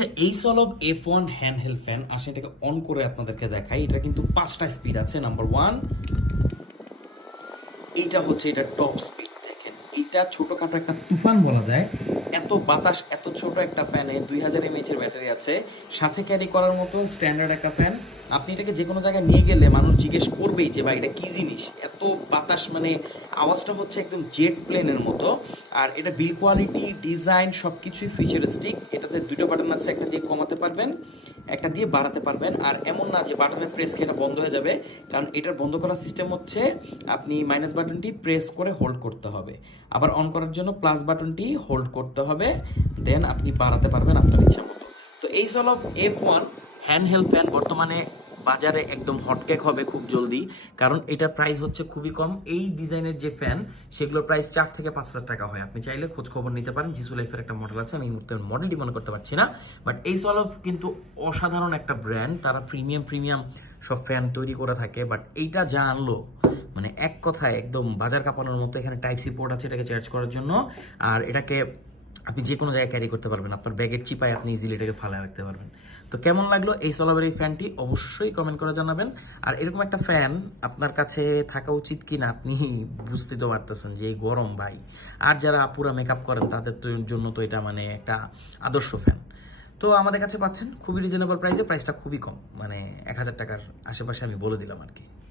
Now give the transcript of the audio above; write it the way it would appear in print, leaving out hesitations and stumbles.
আচ্ছা, এই solve F1 handheld fan আসলে এটাকে অন করে আপনাদেরকে দেখাই। এটা কিন্তু 5টা স্পিড আছে। নাম্বার 1, এইটা হচ্ছে এটা টপ স্পিড। দেখেন এটা ছোটখাটো একটা তুফান বলা যায়। এত বাতাস এত ছোট একটা ফ্যানে 2000 mAh এর ব্যাটারি আছে, সাথে ক্যারি করার মতন স্ট্যান্ডার্ড একটা ফ্যান। আপনি এটাকে যে কোনো জায়গায় নিয়ে গেলে মানুষ জিজ্ঞেস করবেই যে ভাই এটা কী জিনিস, এত বাতাস, মানে আওয়াজটা হচ্ছে একদম জেট প্লেনের মতো। আর এটা বিল কোয়ালিটি, ডিজাইন সব কিছুই ফিচারিস্টিক। এটাতে দুটো বাটন আছে, একটা দিয়ে কমাতে পারবেন, একটা দিয়ে বাড়াতে পারবেন। আর এমন না যে বাটনের প্রেস খেয়ে এটা বন্ধ হয়ে যাবে, কারণ এটার বন্ধ করার সিস্টেম হচ্ছে আপনি মাইনাস বাটনটি প্রেস করে হোল্ড করতে হবে, আবার অন করার জন্য প্লাস বাটনটি হোল্ড করতে হবে, দেন আপনি বাড়াতে পারবেন আপনার ইচ্ছা মতো। তো এই সলভ F1 হ্যান্ডহেল্ড ফ্যান বর্তমানে বাজারে একদম হটকেক হবে খুব জলদি, কারণ এটার প্রাইস হচ্ছে খুবই কম। এই ডিজাইনের যে ফ্যান সেগুলোর প্রাইস 4 থেকে 5 হাজার টাকা হয়। আপনি চাইলে খোঁজ খবর নিতে পারেন। জিসু লাইফের একটা মডেল আছে, আমি এই মুহূর্তে মডেলটি মনে করতে পারছি না, বাট এই সলভ কিন্তু অসাধারণ একটা ব্র্যান্ড। তারা প্রিমিয়াম সব ফ্যান তৈরি করে থাকে, বাট এইটা যা আনলো মানে এক কথায় একদম বাজার কাঁপানোর মতো। এখানে টাইপ সি পোর্ট আছে এটাকে চার্জ করার জন্য, আর এটাকে আপনি যে কোনো জায়গায় ক্যারি করতে পারবেন। আপনার ব্যাগের চিপায় আপনি ইজিলি এটাকে ফালায় রাখতে পারবেন। তো কেমন লাগলো এই সোলাবের এই ফ্যানটি অবশ্যই কমেন্ট করে জানাবেন। আর এরকম একটা ফ্যান আপনার কাছে থাকা উচিত কি না আপনি বুঝতে তো পারতেছেন যে এই গরম ভাই। আর যারা পুরা মেকআপ করেন তাদের তো জন্য তো এটা মানে একটা আদর্শ ফ্যান। তো আমাদের কাছে পাচ্ছেন খুবই রিজনেবল প্রাইসে, প্রাইসটা খুবই কম, মানে 1000 টাকার আশেপাশে আমি বলে দিলাম আর কি।